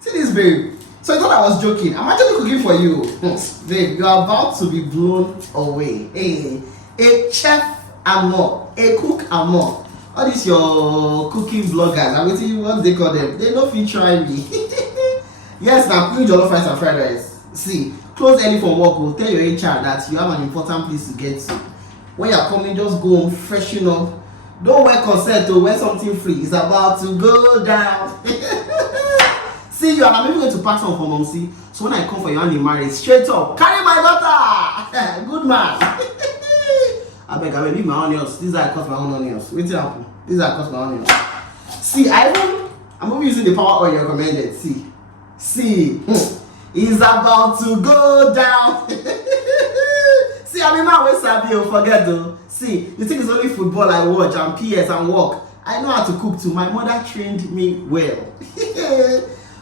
See this, babe. So I thought I was joking. I'm actually cooking for you. Babe, you are about to be blown away. Hey, a chef and more, a cook and more. All these your cooking bloggers, I'm waiting what they call them. They no fit try me. Yes, now cooking jollof rice and fried rice. See, close early from work. Will tell your HR that you have an important place to get to. When you're coming, just go home, freshen up. Don't wear corset or wear something free. It's about to go down. See you, and I'm even going to pack some for mom. See, so when I come for your hand in marriage, straight up, carry my daughter. Good man. I beg, leave my onions. These are I cut my own onions. Wait till happen. These are I cut my onions. See, I'm even using the power oil you recommended. See, it's about to go down. See, I'm in my way, Sabi, forget though. See, you think it's only football I watch and PS and work. I know how to cook too. My mother trained me well.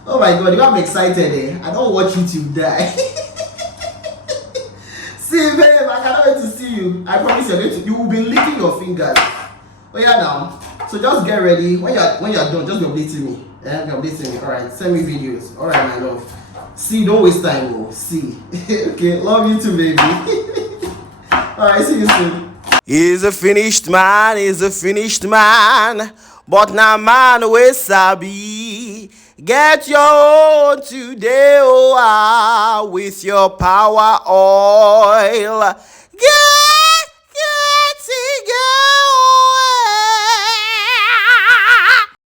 Oh my god, you I'm excited, eh? I don't watch YouTube die. See, babe, I cannot wait to see you. I promise you will be licking your fingers. Oh yeah, now. So just get ready. When you're done, just be updating me. Yeah, be updating me. Alright, send me videos. Alright, my love. See, don't waste time, oh. See. Okay, love you too, baby. Alright, see you soon. He's a finished man, but now man we sabi. Get your own today, with your power oil. Get